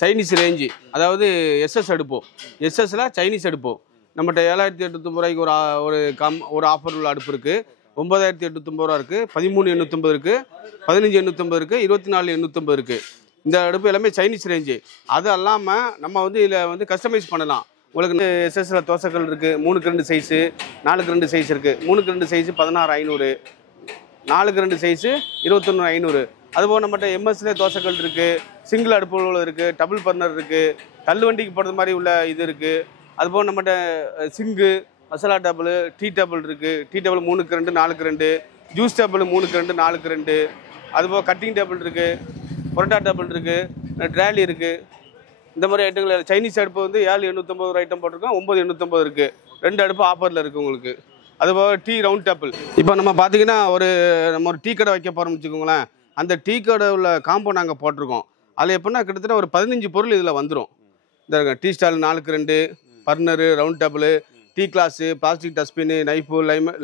Chinese range, அதாவது SS அடுப்போம். எஸ்எஸ்ல Chinese அடுப்போம். நம்மகிட்ட 7,850 ரூபாய்க்கு ஒரு ஆஃபர் உள்ள அடுப்பு இருக்குது. 9,850 ரூபா இருக்குது, 13,850 இருக்குது, 15,850 இருக்குது, 24,850 இருக்குது. இந்த அடுப்பு எல்லாமே சைனீஸ் ரேஞ்சு. அது இல்லாமல் நம்ம வந்து இதில் வந்து கஸ்டமைஸ் பண்ணலாம். உங்களுக்கு எஸ்எஸ்ல தோசைகள் இருக்குது. 3க்கு 2 சைஸு, 4க்கு 2 சைஸ் இருக்குது. 3க்கு 2 சைஸு 16,500, 4க்கு 2 சைஸு 21,500. அதுபோல் நம்மகிட்ட எம்எஸ்ல தோசைகள் இருக்குது, சிங்கிள் அடுப்புகள் இருக்குது, டபுள் பர்னர் இருக்குது, தள்ளு வண்டிக்கு போடுறது மாதிரி உள்ள இது இருக்குது. அதுபோல் நம்மகிட்ட sink, masala table, tea table இருக்குது. டீ டேபிள் 3க்கு 2, 4க்கு 2, ஜூஸ் டேபிள் 3க்கு 2, 4க்கு 2. அதுபோல் கட்டிங் டேபிள் இருக்குது, பொரோட்டா டேபிள் இருக்குது, ட்ராலி இருக்குது. இந்த மாதிரி ஐட்டங்கள். சைனீஸ் அடுப்பு வந்து 7,850 ஒரு ஐட்டம் போட்டிருக்கோம், 9,850 இருக்குது. 2 அடுப்பு ஆஃபரில் இருக்குது உங்களுக்கு. அதுபோல் டீ ரவுண்ட் டேபிள். இப்போ நம்ம பார்த்தீங்கன்னா நம்ம ஒரு டீ கடை வைக்க போகிறோம்னு வச்சுக்கோங்களேன். அந்த டீ கடை உள்ள காம்போ நாங்கள் போட்டிருக்கோம். அதில் எப்படின்னா கிட்டத்தட்ட ஒரு 15 பொருள் இதில் வந்துடும். இந்த டீ ஸ்டால் 4க்கு 2, burner, round table, tea glass, plastic dustbin, knife,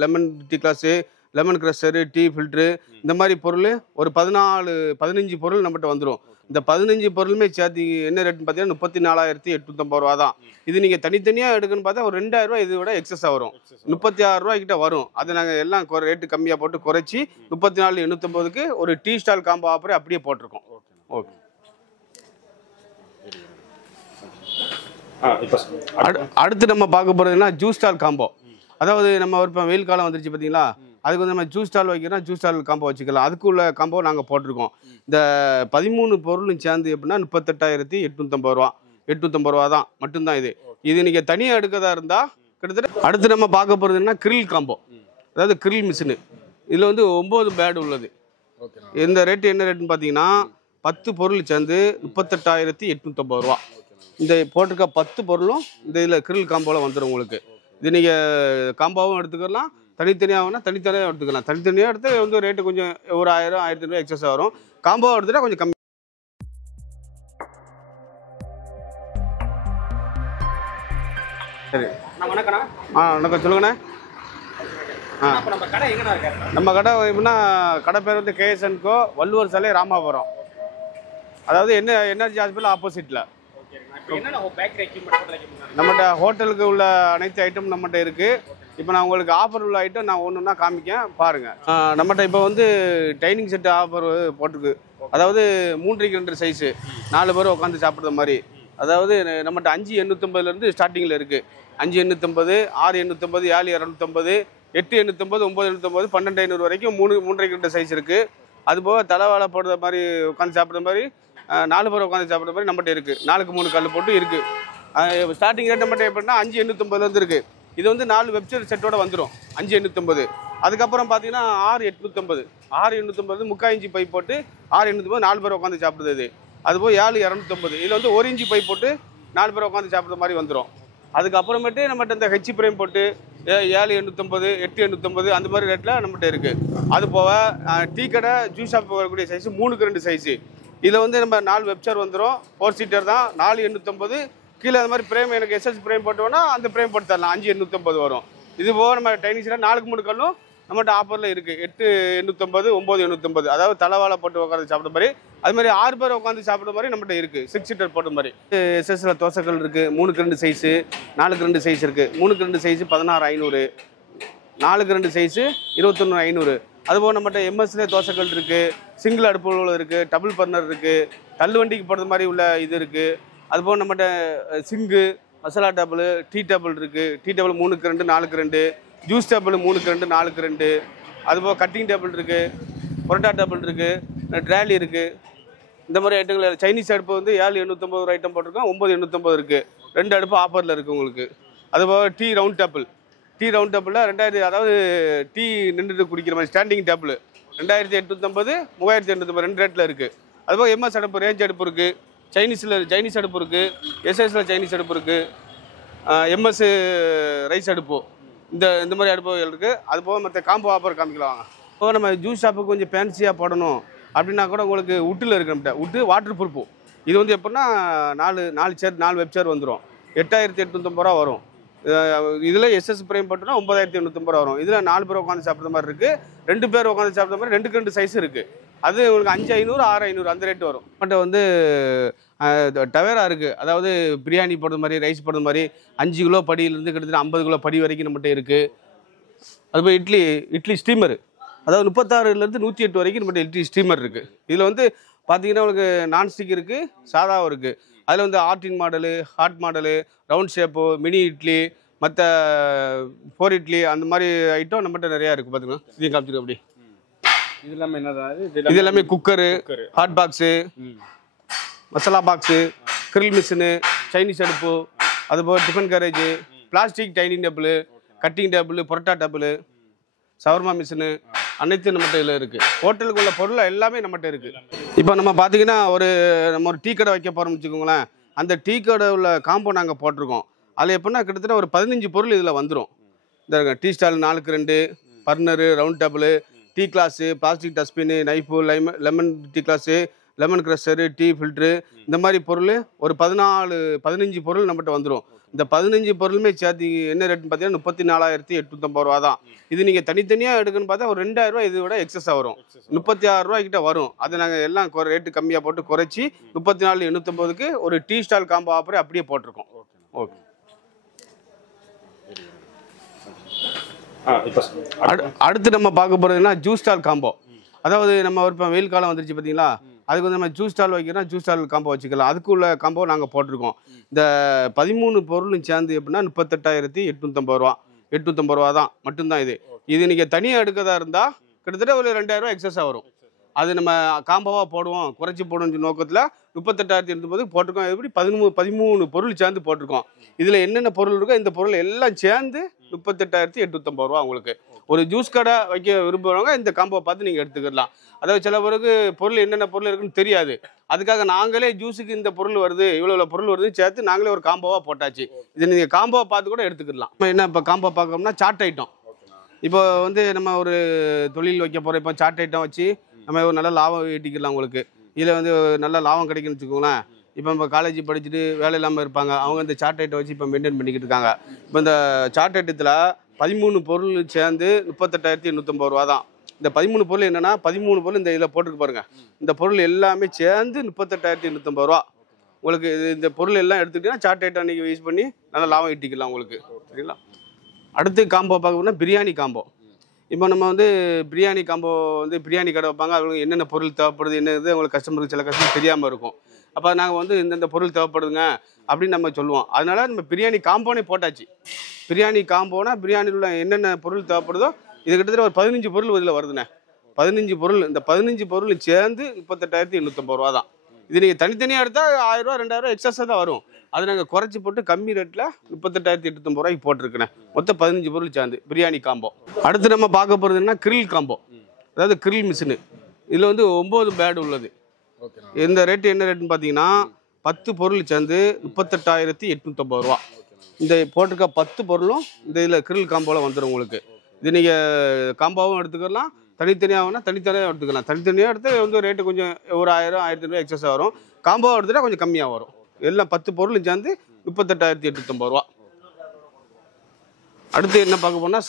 lemon tea glass, lemon crusher, tea filter, இந்த மாதிரி பொருள் ஒரு 15 பொருள் நம்மகிட்ட வந்துடும். இந்த 15 பொருளுமே சேர்த்து என்ன ரேட்டுன்னு பார்த்தீங்கன்னா 34,850 ரூபா தான். இது நீங்கள் தனித்தனியாக எடுக்கணும்னு பார்த்தா ஒரு 2,000 ரூபா இதை விட எக்ஸஸாக வரும். 36 ரூபாய்க்கிட்ட வரும். அது நாங்கள் எல்லாம் ரேட்டு கம்மியாக போட்டு குறைச்சி 34,850க்கு ஒரு டீ ஸ்டால் காம்போ ஆஃபரே அப்படியே போட்டிருக்கோம். ஓகே. அடுத்து நம்ம பார்க்க போகிறதுனா ஜூஸ் ஸ்டால் காம்போ. அதாவது நம்ம இப்போ வெயில் காலம் வந்துருச்சு பார்த்தீங்களா, அதுக்கு வந்து நம்ம ஜூஸ் ஸ்டால் வைக்கிறோம், ஜூஸ் ஸ்டால் காம்போ வச்சுக்கலாம். அதுக்குள்ள காம்போ நாங்கள் போட்டிருக்கோம். இந்த 13 பொருளும் சேர்ந்து எப்படின்னா 38,850 ரூபா, 850 ரூபா தான் மட்டும்தான் இது. இது நீங்கள் தனியாக எடுக்கிறதா இருந்தால் கிட்டத்தட்ட. அடுத்து நம்ம பார்க்க போகிறதுனா கிரில் காம்போ, அதாவது கிரில் மிஷினு. இதில் வந்து 9 பேடு உள்ளது. இந்த ரேட்டு என்ன ரேட்டுன்னு பார்த்தீங்கன்னா 10 பொருள் சேர்ந்து 38,850 ரூபா. இந்த போட்டிருக்க 10 பொருளும் இந்த இதில் கிரில் காம்போவில் வந்துடும் உங்களுக்கு. இது நீங்கள் காம்போவும் எடுத்துக்கலாம், தனித்தனியாகனா தனித்தனியாக எடுத்துக்கலாம். தனித்தனியாக எடுத்து வந்து ரேட்டு கொஞ்சம் ஒரு 1000, 1500 எக்ஸஸாக வரும். காம்போவாக எடுத்துகிட்டா கொஞ்சம் கம்மி. சரி, வணக்கண்ணா. வணக்கம், சொல்லுங்கண்ணே. நம்ம கடை எப்படின்னா கடை பேர் வந்து KS&Co, வள்ளுவர் சாலை, ராமாபுரம். அதாவது எனர்ஜி ஹாஸ்பிட்டல் ஆப்போசிட்டில். நம்மகிட்ட ஹோட்டலுக்கு உள்ள அனைத்து ஐட்டம் நம்மகிட்ட இருக்குது. இப்போ நான் உங்களுக்கு ஆஃபர் உள்ள ஐட்டம் நான் ஒன்றுன்னா காமிக்கேன் பாருங்கள். நம்மகிட்ட இப்போ வந்து டைனிங் செட்டு ஆஃபர் போட்டிருக்கு. அதாவது 3க்கு 2 சைஸு, 4 பேர் உட்காந்து சாப்பிட்ற மாதிரி. அதாவது நம்மகிட்ட 5,850 ஸ்டார்டிங்கில் இருக்குது. 5,850, 6,850, 7,250, 8,850, 9,850, 12,500 வரைக்கும் 3க்கு 2 சைஸ் இருக்குது. அதுபோக தலைவாழை போடுற மாதிரி உட்காந்து சாப்பிட்ற மாதிரி, 4 பேர் உட்காந்து சாப்பிட்ற மாதிரி நம்மகிட்ட இருக்குது. 4க்கு 3 கல் போட்டு இருக்குது. ஸ்டார்டிங் ரேட் நம்மகிட்ட எப்படின்னா 5,850 இருக்குது. இது வந்து 4 வெப்சைட் செட்டோட வந்துடும் 5,850. அதுக்கப்புறம் பார்த்தீங்கன்னா 6,850, 6,850 முக்கால் இஞ்சி பைப் போட்டு 6,850 4 பேர் உட்காந்து சாப்பிடுறது. அதுபோல் 7,250 இதில் வந்து 1 இஞ்சி பைப் போட்டு 4 பேர் உட்காந்து சாப்பிட்ற மாதிரி வந்துடும். அதுக்கப்புறமேட்டு நம்மகிட்ட இந்த ஹெச் பிரேம் போட்டு 7,850, 8,850 அந்த மாதிரி ரேட்டில் நம்மகிட்ட இருக்குது. அது போக டீ கடை, ஜூஸ் ஷாப் வரக்கூடிய சைஸு 3க்கு 2 சைஸு. இதில் வந்து நம்ம 4 வெப்சர் வந்துடும். 4 சீட்டர் தான், 4,850. கீழே அந்த மாதிரி பிரேம் எனக்கு எஸ்எஸ் பிரேம் போட்டோன்னா அந்த பிரேம் போட்டு தரலாம், 5,850 வரும். இது போக நம்ம டைனிங் செட்டில் 4க்கு 3 கல்லும் நம்மகிட்ட ஆஃபரில் இருக்குது. 8,850, 9,850. அதாவது தலைவாழை போட்டு உட்காந்து சாப்பிட்ற மாதிரி. அது மாதிரி 6 பேர் உட்காந்து சாப்பிட்ற மாதிரி நம்மகிட்ட இருக்குது. 6 சீட்டர் போட்ட மாதிரி. எஸ்எஸ்ல தோசைகள் இருக்குது. 3க்கு 2 சைஸு, 4க்கு 2 சைஸ் இருக்குது. 3க்கு 2 சைஸு 16,500, 4க்கு 2 சைஸு 21,500. அதுபோல் நம்மகிட்ட எம்எஸ்ல தோசைகள் இருக்குது, சிங்கிள் அடுப்புகள் இருக்குது, டபுள் பர்னர் இருக்குது, தள்ளு வண்டிக்கு போடுறது மாதிரி உள்ள இது இருக்குது. அதுபோல் நம்மகிட்ட sink, masala table, tea table இருக்குது. டீ டேபிள் 3க்கு 2, 4க்கு 2, ஜூஸ் டேபிள் 3க்கு 2, 4க்கு 2. அதுபோல் கட்டிங் டேபிள் இருக்குது, பொரோட்டா டேபிள் இருக்குது, ட்ராலி இருக்குது. இந்த மாதிரி ஐட்டங்கள். சைனீஸ் அடுப்பு வந்து 7,850 ஒரு ஐட்டம் போட்டிருக்கோம், 9,850 இருக்குது. 2 அடுப்பு ஆஃபரில் இருக்குது உங்களுக்கு. அதுபோல் tea round table, tea round டேபிளில் 2000, அதாவது டீ நின்றுட்டு குடிக்கிற மாதிரி ஸ்டாண்டிங் டேபிள் 2,850, 3,850 2 ரேட்டில் இருக்குது. அதுபோல் எம்எஸ் அடுப்பு, ரேஞ்ச் அடுப்பு இருக்குது. சைனீஸ் அடுப்பு இருக்குது, எஸ்எஸ்ல சைனீஸ் அடுப்பு இருக்குது, எம்எஸ் ரைஸ் அடுப்பு, இந்த மாதிரி அடுப்புகள் இருக்குது. அது போக மற்ற காம்போ ஆஃபர் காமிக்கலாம். இப்போ நம்ம ஜூஸ் ஷாப்புக்கு கொஞ்சம் ஃபேன்சியாக போடணும் அப்படின்னா கூட உங்களுக்கு உட்டில் இருக்குது. நம்மகிட்ட உட்டு வாட்டர் ப்ரூஃபு. இது வந்து எப்படின்னா 4 வெப்சர் வந்துடும், 8,850 ரூபா வரும். இதில் எஸ்எஸ் பிரேம் போட்டோன்னா 9,850 ரூபா வரும். இதில் 4 பேர் உட்காந்து சாப்பிட்ற மாதிரி இருக்குது, 2 பேர் உட்காந்து சாப்பிட்ற மாதிரி 2க்கு 2 சைஸ் இருக்குது. அது உங்களுக்கு 5,500, 6,500 அந்த ரேட்டு வரும். பட் வந்து டவேரா இருக்குது. அதாவது பிரியாணி போடுறது மாதிரி, ரைஸ் போடுறது மாதிரி 5 கிலோ படியிலேருந்து கிட்டத்தட்ட 50 கிலோ படி வரைக்கும் நம்மகிட்ட இருக்குது. அதுபோல் இட்லி ஸ்டீமரு, அதாவது 36லேருந்து 108 வரைக்கும் நம்மகிட்ட இட்லி ஸ்டீமர் இருக்குது. இதில் வந்து பார்த்தீங்கன்னா உங்களுக்கு நான்ஸ்டிக் இருக்குது, சாதாவும் இருக்குது. அதில் வந்து ஆர்டின் model, hot model, round shape, mini idli, மற்ற 4 இட்லி அந்த மாதிரி ஐட்டம் நம்மகிட்ட நிறையா இருக்குது. பார்த்துக்கலாம், இதையும் காமிச்சிருக்கோம். அப்படி இது எல்லாமே என்னது? இது எல்லாமே cooker, hot box, masala box, grill machine, Chinese அடுப்பு, அதுபோல் tiffin carriage, plastic dining table, cutting table, parotta table, shawarma machine, அனைத்தும் நம்மகிட்ட இதில் இருக்குது. ஹோட்டலுக்கு உள்ள பொருள் எல்லாமே நம்மகிட்ட இருக்குது. இப்போ நம்ம பார்த்தீங்கன்னா நம்ம ஒரு டீ கடை வைக்க போகிறோம்னு வச்சுக்கோங்களேன். அந்த டீ கடை உள்ள காம்போ நாங்கள் போட்டிருக்கோம். அதில் எப்படின்னா கிட்டத்தட்ட ஒரு 15 பொருள் இதில் வந்துடும். இந்த டீ ஸ்டால் 4க்கு 2, burner, round table, tea glass, plastic dustbin, knife, lemon tea glass, lemon crusher, tea filter, இந்த மாதிரி பொருள் ஒரு 15 பொருள் நம்மகிட்ட வந்துடும். இந்த 15 பொருளுமே சேர்த்து என்ன ரேட்னு பார்த்தீங்கன்னா 34,850 ரூபா தான். இது நீங்கள் தனித்தனியாக எடுக்கணும்னு பார்த்தா ஒரு 2,000 ரூபா இதை விட எக்ஸஸாக வரும். 36 ரூபாய்க்கிட்ட வரும். அதை நாங்கள் எல்லாம் ரேட்டு கம்மியாக போட்டு குறைச்சி 34,850க்கு ஒரு டீ ஸ்டால் காம்போ ஆஃபரே அப்படியே போட்டிருக்கோம். ஓகே. அடுத்து நம்ம பார்க்க போகிறதுனா ஜூஸ் ஸ்டால் காம்போ. அதாவது நம்ம இப்போ வெயில் காலம் வந்துருச்சு பார்த்தீங்களா, அதுக்கு வந்து நம்ம ஜூஸ் ஸ்டால் வைக்கிறோம், ஜூஸ் ஸ்டால் காம்போ வச்சுக்கலாம். அதுக்குள்ள காம்போ நாங்கள் போட்டிருக்கோம். இந்த 13 பொருளும் சேர்ந்து எப்படின்னா 38,850 ரூபா, 850 ரூபா தான் மட்டும்தான். இது நீங்கள் தனியாக எடுக்கிறதா இருந்தால் கிட்டத்தட்ட ஒரு 2,000 ரூபா எக்ஸஸாக வரும். அது நம்ம காம்போவாக போடுவோம், குறைச்சி போடணுன்ற நோக்கத்தில் 38,850 போட்டிருக்கோம். எப்படி 13 பொருள் சேர்ந்து போட்டிருக்கோம். இதில் என்னென்ன பொருள் இருக்கோ இந்த பொருள் எல்லாம் சேர்ந்து 38,850 ரூபா உங்களுக்கு. ஒரு ஜூஸ் கடை வைக்க விரும்புகிறவங்க இந்த காம்போ பார்த்து நீங்கள் எடுத்துக்கலாம். அதாவது சில பேருக்கு பொருள் என்னென்ன பொருள் இருக்குன்னு தெரியாது. அதுக்காக நாங்களே ஜூஸுக்கு இந்த பொருள் வருது, இவ்வளோ பொருள் வருது சேர்த்து நாங்களே ஒரு காம்போவாக போட்டாச்சு. இது நீங்கள் காம்போவை பார்த்து கூட எடுத்துக்கலாம். நம்ம என்ன இப்போ காம்போ பார்க்கணும்னா சாட் ஐட்டம். இப்போ வந்து நம்ம ஒரு தொழில் வைக்க போகிறோம். இப்போ சாட் ஐட்டம் வச்சு நம்ம ஒரு நல்ல லாபம் ஈட்டிக்கலாம். உங்களுக்கு இதில் வந்து நல்ல லாபம் கிடைக்குன்னு வச்சுக்கோங்களேன். இப்போ நம்ம காலேஜ் படிச்சுட்டு வேலை இல்லாமல் இருப்பாங்க, அவங்க இந்த சாட் ஐட்டம் வச்சு இப்போ மெயின்டைன் பண்ணிக்கிட்டு இருக்காங்க. இப்போ இந்த சாட் ஐட்டத்தில் 13 பொருள் சேர்ந்து 38,850 ரூபா தான். இந்த 13 பொருள் என்னென்னா 13 பொருள் இந்த இதில் போட்டுக்கு பாருங்கள். இந்த பொருள் எல்லாமே சேர்ந்து 38,850 ரூபா உங்களுக்கு. இந்த பொருள் எல்லாம் எடுத்துக்கிட்டீங்கன்னா சாட் ஐட்டம் நீங்கள் யூஸ் பண்ணி நல்லா லாபம் ஈட்டிக்கலாம் உங்களுக்கு. சரிங்களா? அடுத்து காம்போ பார்க்கணும்னா பிரியாணி காம்போ. இப்போ நம்ம வந்து பிரியாணி காம்போ வந்து பிரியாணி கடை வைப்பாங்க. அவங்களுக்கு என்னென்ன பொருள் தேவைப்படுது, என்னது அவங்களுக்கு கஸ்டமருக்கு சில கஸ்டமர் தெரியாமல் இருக்கும். அப்போ நாங்கள் வந்து இந்தந்த பொருள் தேவைப்படுதுங்க அப்படின்னு நம்ம சொல்லுவோம். அதனால நம்ம பிரியாணி காம்போனே போட்டாச்சு. பிரியாணி காம்போனா பிரியாணியில் உள்ள என்னென்ன பொருள் தேவைப்படுதோ இது கிட்டத்தட்ட ஒரு 15 பொருள் இதில் வருதுண்ணே. 15 பொருள். இந்த 15 பொருள் சேர்ந்து 38,850 ரூபா தான். இது நீங்கள் தனித்தனியாக எடுத்தால் 1,000 ரூபா 2,000 ரூபா எக்ஸஸாக தான் வரும். அதை நாங்கள் குறைச்சி போட்டு கம்மி ரேட்டில் 38,850 ரூபாய்க்கு போட்டிருக்கேன். மொத்தம் 15 பொருள் சேர்ந்து பிரியாணி காம்போ. அடுத்து நம்ம பார்க்க போகிறதுன்னா கிரில் காம்போ, அதாவது கிரில் மிஷினு. இதில் வந்து 9 பேடு உள்ளது. இந்த ரேட்டு என்ன ரேட்டுன்னு பார்த்தீங்கன்னா 10 பொருள் சேர்ந்து 38,850 ரூபா. இந்த போட்டிருக்க 10 பொருளும் இந்த இதில் கிரில் காம்போவில் வந்துடும் உங்களுக்கு. இது நீங்கள் காம்போவும் எடுத்துக்கலாம், தனித்தனியாகனா தனித்தனியாக எடுத்துக்கலாம். தனித்தனியாக எடுத்து வந்து ரேட்டு கொஞ்சம் ஒரு 1,000 1,500 எக்ஸஸாக வரும். காம்போவாக எடுத்துகிட்டா கொஞ்சம் கம்மியாக வரும். எல்லாம் 10 பொருள் சேர்ந்து 38,850 ரூபா. அடுத்து என்ன பார்க்க போனால்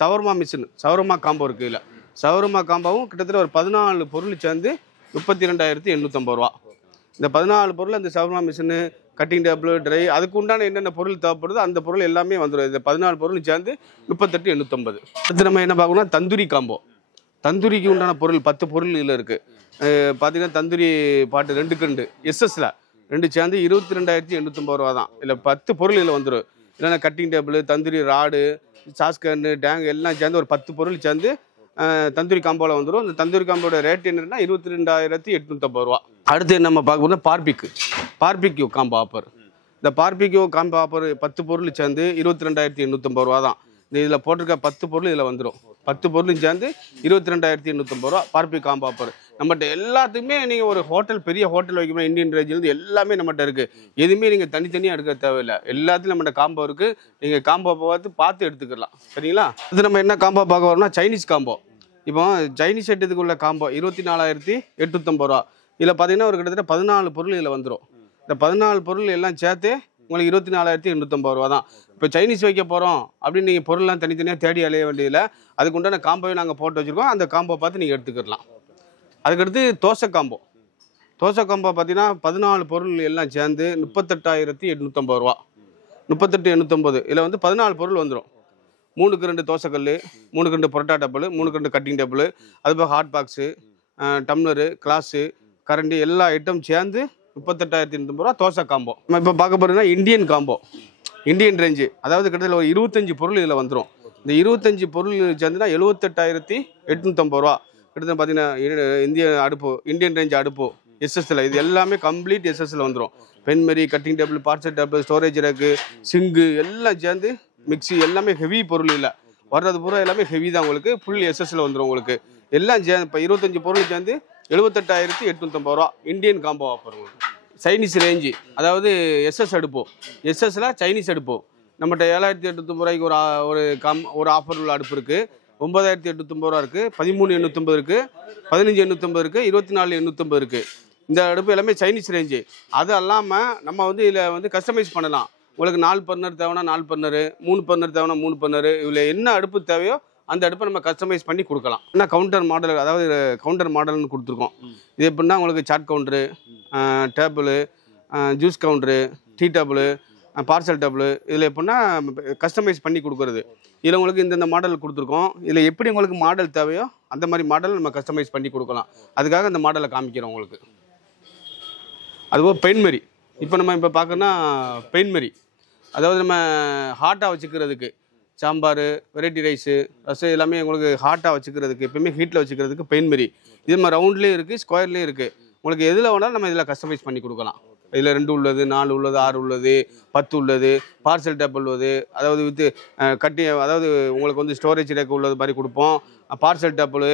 சவர்மா மிஷின், சவர்மா காம்போ இருக்குது. இல்லை சவர்மா காம்போவும் கிட்டத்தட்ட ஒரு 14 பொருள் சேர்ந்து 32,850 ரூபா. இந்த 14 பொருள் அந்த shawarma machine, cutting table, try, அதுக்கு உண்டான என்னென்ன பொருள் தேவைப்படுதோ அந்த பொருள் எல்லாமே வந்துடும். இந்த 14 பொருள் சேர்ந்து 38,850. அடுத்து நம்ம என்ன பார்க்கணும்னா தந்தூரி காம்போ. தந்தூரிக்கு உண்டான பொருள் 10 பொருள் இதில் இருக்குது. பார்த்தீங்கன்னா தந்தூரி பாட்டு 2க்கு 2 எஸ்எஸ்ல 2 சேர்ந்து 22,850 ரூபா தான். இல்லை 10 பொருள் இதில் வந்துடும். இல்லைன்னா கட்டிங் டேபிள், தந்தூரி ராடு, சாஸ்கன்னு, டேங்க் எல்லாம் சேர்ந்து ஒரு 10 பொருள் சேர்ந்து தந்தூரி காம்போவில் வந்துடும். இந்த தந்தூரி காம்போட ரேட் என்னன்னா 22,850 ரூபா. அடுத்து நம்ம பார்க்கணும் பார்பிக்யூ காம்போ ஆஃபர். இந்த பார்பிக்யூ காம்போ ஆஃபர் 10 பொருள் சேர்ந்து 22,850 ரூபா தான். இந்த இதில் போட்டிருக்க 10 பொருள் இதில் வந்துடும். 10 பொருளும் சேர்ந்து 22,850 ரூபா பார்பிக்யூ காம்போ ஆஃபர். நம்மகிட்ட எல்லாத்துக்குமே நீங்கள் ஒரு ஹோட்டல், பெரிய ஹோட்டல் வைக்கணும், இந்தியன் ரேஞ்சிலேருந்து எல்லாமே நம்மகிட்ட இருக்குது. எதுவுமே நீங்கள் தனித்தனியாக எடுக்க தேவையில்லை. எல்லாத்துலையும் நம்மகிட்ட காம்போ இருக்குது. நீங்கள் காம்போ பார்த்து எடுத்துக்கலாம். சரிங்களா? இது நம்ம என்ன காம்போ பார்க்க வரோம்னா சைனீஸ் காம்போ. இப்போ சைனீஸ் ஐட்டத்துக்கு உள்ள காம்போ 24,850 ரூபா. இதில் பார்த்தீங்கன்னா ஒரு கிட்டத்தட்ட 14 பொருள் இதில் வந்துடும். இந்த 14 பொருள் எல்லாம் சேர்த்து உங்களுக்கு 24,850 ரூபா தான். இப்போ சைனீஸ் வைக்க போகிறோம் அப்படின்னு நீங்கள் பொருள்லாம் தனித்தனியாக தேடி அலைய வேண்டியதில்லை. அதுக்கு உண்டான காம்போவை நாங்கள் போட்டு வச்சுருக்கோம். அந்த காம்போ பார்த்து நீங்கள் எடுத்துக்கலாம். அதுக்கடுத்து தோசை காம்போ. தோசை காம்போ பார்த்தீங்கன்னா 14 பொருள் எல்லாம் சேர்ந்து 38,850 ரூபா. 38,850. இதில் வந்து 14 பொருள் வந்துடும். 3க்கு 2 தோசைக்கல், 3க்கு 2 பரோட்டா டபுள், 3க்கு 2 கட்டிங் டபுள், அதுபோக ஹாட் பாக்ஸு, டம்ளரு, கிளாஸு, கரண்டி எல்லா ஐட்டம் சேர்ந்து 38,850 ரூபா தோசை காம்போ. நம்ம இப்போ பார்க்க போகிறோம்னா இந்தியன் காம்போ, இந்தியன் ரேஞ்சு. அதாவது கிட்டத்தட்ட ஒரு 25 பொருள் இதில் வந்துடும். இந்த 25 பொருள் சேர்ந்துனா 78,850 ரூபா. கிட்டத்தட்ட பார்த்தீங்கன்னா இந்திய அடுப்பு, இந்தியன் ரேஞ்ச் அடுப்பு எஸ்எஸ்ல, இது எல்லாமே கம்ப்ளீட் எஸ்எஸ்ல வந்துடும். Bain marie, cutting table, parcel table, storage rack, sink எல்லாம் சேர்ந்து மிக்ஸி எல்லாமே ஹெவி பொருள் இல்லை. வர்றது பூரா எல்லாமே ஹெவி தான். உங்களுக்கு ஃபுல் எஸ்எஸ்ல வந்துடும். உங்களுக்கு எல்லாம் சேர்ந்து இப்போ 25 பொருள் சேர்ந்து 78,850 ரூபா Indian combo offer. Chinese range, அதாவது எஸ்எஸ் அடுப்போ, எஸ்எஸ்ல சைனீஸ் அடுப்போ நம்மகிட்ட 7,850 ரூபாய்க்கு ஒரு ஆஃபர் உள்ள அடுப்பு இருக்குது. 9,850 ரூபா இருக்குது, 13,850 இருக்குது, 15,850 இருக்குது, 24,850 இருக்குது. இந்த அடுப்பு எல்லாமே சைனீஸ் ரேஞ்சு. அது இல்லாமல் நம்ம வந்து இதில் வந்து கஸ்டமைஸ் பண்ணலாம். உங்களுக்கு 4 பர்னர் தேவைன்னா 4 பர்னரு, 3 பர்னர் தேவைன்னா 3 பர்னரு, இதில் என்ன அடுப்பு தேவையோ அந்த அடுப்பை நம்ம கஸ்டமைஸ் பண்ணி கொடுக்கலாம். ஏன்னா கவுண்டர் மாடல், அதாவது கவுண்டர் மாடல்னு கொடுத்துருக்கோம். இது எப்படின்னா உங்களுக்கு chaat counter, table, juice counter, tea table, parcel table, இதில் எப்படின்னா கஸ்டமைஸ் பண்ணி கொடுக்குறது. இதில் உங்களுக்கு இந்தந்த மாடல் கொடுத்துருக்கோம். இதில் எப்படி உங்களுக்கு மாடல் தேவையோ அந்த மாதிரி மாடல் நம்ம கஸ்டமைஸ் பண்ணி கொடுக்கலாம். அதுக்காக இந்த மாடலை காமிக்கிறோம் உங்களுக்கு. அதுபோல் பெயின்மெரி, இப்போ பார்க்கணுன்னா பெயின்மெரி, அதாவது நம்ம ஹாட்டாக வச்சுக்கிறதுக்கு சாம்பார், வெரைட்டி ரைஸு, ரசம் எல்லாமே உங்களுக்கு ஹாட்டாக வச்சுக்கிறதுக்கு, எப்போயுமே ஹீட்டில் வச்சுக்கிறதுக்கு பெயின்மெரி. இது நம்ம ரவுண்ட்லேயும் இருக்குது, ஸ்கொயர்லேயும் இருக்குது. உங்களுக்கு எதில் வேணாலும் நம்ம இதில் கஸ்டமைஸ் பண்ணி கொடுக்கலாம். இதில் 2 உள்ளது, 4 உள்ளது, 6 உள்ளது, 10 உள்ளது, பார்சல் டேபிள் உள்ளது, அதாவது வித்து அதாவது உங்களுக்கு வந்து ஸ்டோரேஜ் ரேக்கு உள்ளது மாதிரி கொடுப்போம். பார்சல் டேபிள்,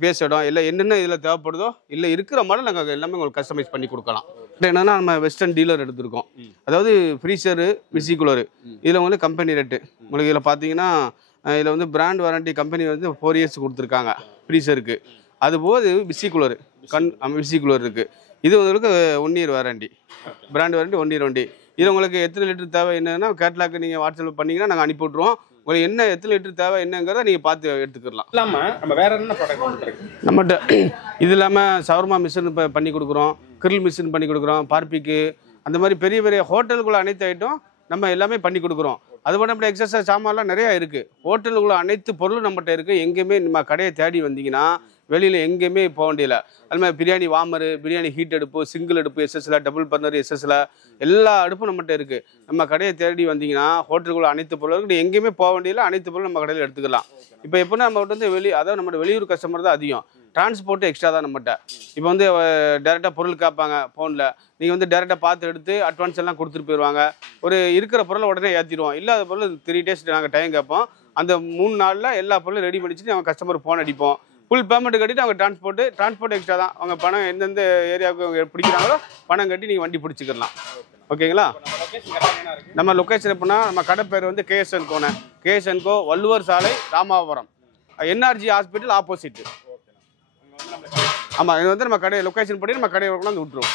பேஸ் இடம் எல்லாம் என்னென்ன இதில் தேவைப்படுதோ இல்லை இருக்கிற மாதிரி நாங்கள் எல்லாமே உங்களுக்கு கஸ்டமைஸ் பண்ணி கொடுக்கலாம். என்னென்னா நம்ம வெஸ்டர்ன் டீலர் எடுத்திருக்கோம். அதாவது ஃப்ரீசரு, விசி கூலரு, இதில் உங்களுக்கு கம்பெனி ரேட்டு. உங்களுக்கு இதில் பார்த்தீங்கன்னா இதில் வந்து பிராண்ட் வாரண்டி கம்பெனி வந்து 4 இயர்ஸ் கொடுத்துருக்காங்க ஃப்ரீசருக்கு. அதுபோது விசி கூலரு, விசி கூலர் இருக்குது. இது உங்களுக்கு 1 year warranty, brand warranty 1 year வண்டி. இது உங்களுக்கு எத்தனை லிட்டர் தேவை என்னன்னா கேட்லாக் நீங்கள் வாட்ஸ்அப் பண்ணிங்கன்னா நாங்கள் அனுப்பி விட்ருவோம். உங்களுக்கு என்ன எத்தனை லிட்டர் தேவை என்னங்கிறத நீங்கள் பார்த்து எடுத்துக்கலாம். இல்லாமல் நம்ம வேற என்ன ப்ராடக்ட் இருக்கு நம்மகிட்ட? இது இல்லாமல் சவர்மா மிஷின் இப்போ பண்ணி கொடுக்குறோம், கிரில் மிஷின் பண்ணி கொடுக்குறோம், பார்பிக்கு, அந்த மாதிரி பெரிய பெரிய ஹோட்டலுக்குள்ள அனைத்து ஐட்டம் நம்ம எல்லாமே பண்ணி கொடுக்குறோம். அது மட்டும் நம்ம எக்ஸசைஸ் சாமான்லாம் நிறையா இருக்குது. ஹோட்டலுக்குள்ள அனைத்து பொருளும் நம்மகிட்ட இருக்குது. எங்கேயுமே நம்ம கடையை தேடி வந்தீங்கன்னா வெளியில் எங்கேயுமே போக வேண்டியதில்லை. அது மாதிரி பிரியாணி வார்மரு, பிரியாணி ஹீட் அடுப்பு, சிங்கிள் அடுப்பு எஸ்எஸ்ல, டபுள் பர்னர் எஸ்எஸ்ல எல்லா அடுப்பும் நம்மகிட்ட இருக்குது. நம்ம கடையை தேடி வந்தீங்கன்னா ஹோட்டலுக்குள்ள அனைத்து பொருளும் எங்கேயுமே போக வேண்டியதில்லை. அனைத்து பொருளும் நம்ம கடையில் எடுத்துக்கலாம். இப்போ எப்படின்னா நம்மகிட்ட வந்து அதாவது நம்ம வெளியூர் கஸ்டமர் தான் அதிகம். டிரான்ஸ்போர்ட்டு எக்ஸ்ட்ரா தான் நம்மகிட்ட. இப்போ வந்து டேரெக்டாக பொருள் கேட்பாங்க ஃபோனில், நீங்கள் வந்து டேரெக்டாக பார்த்து எடுத்து அட்வான்ஸ் எல்லாம் கொடுத்துட்டு போயிடுவாங்க. ஒரு இருக்கிற பொருளை உடனே ஏற்றிடுவோம். இல்லாத பொருள் 3 டேஸ் நாங்கள் டைம் கேட்போம். அந்த 3 நாளில் எல்லா பொருளும் ரெடி பண்ணிச்சுட்டு அவங்க கஸ்டமர் ஃபோன் அடிப்போம். ஃபுல் பேமெண்ட் கட்டிட்டு அவங்க டிரான்ஸ்போர்ட் எக்ஸ்ட்ரா தான். அவங்க பணம் எந்தெந்த ஏரியாவுக்கு அவங்க பிடிக்கிறாங்களோ பணம் கட்டி நீங்கள் வண்டி பிடிச்சிக்கலாம். ஓகேங்களா? நம்ம லொக்கேஷன் எப்படின்னா நம்ம கடை பேர் வந்து கேஎஸ்என் கோனை, கேஎஸ்என் கோ, வள்ளுவர் சாலை, ராமாபுரம், என்ஆர்ஜி ஹாஸ்பிட்டல் ஆப்போசிட். ஆமாம், இது வந்து நம்ம கடை லொக்கேஷன் படி நம்ம கடையை வந்து விட்டுருவோம்.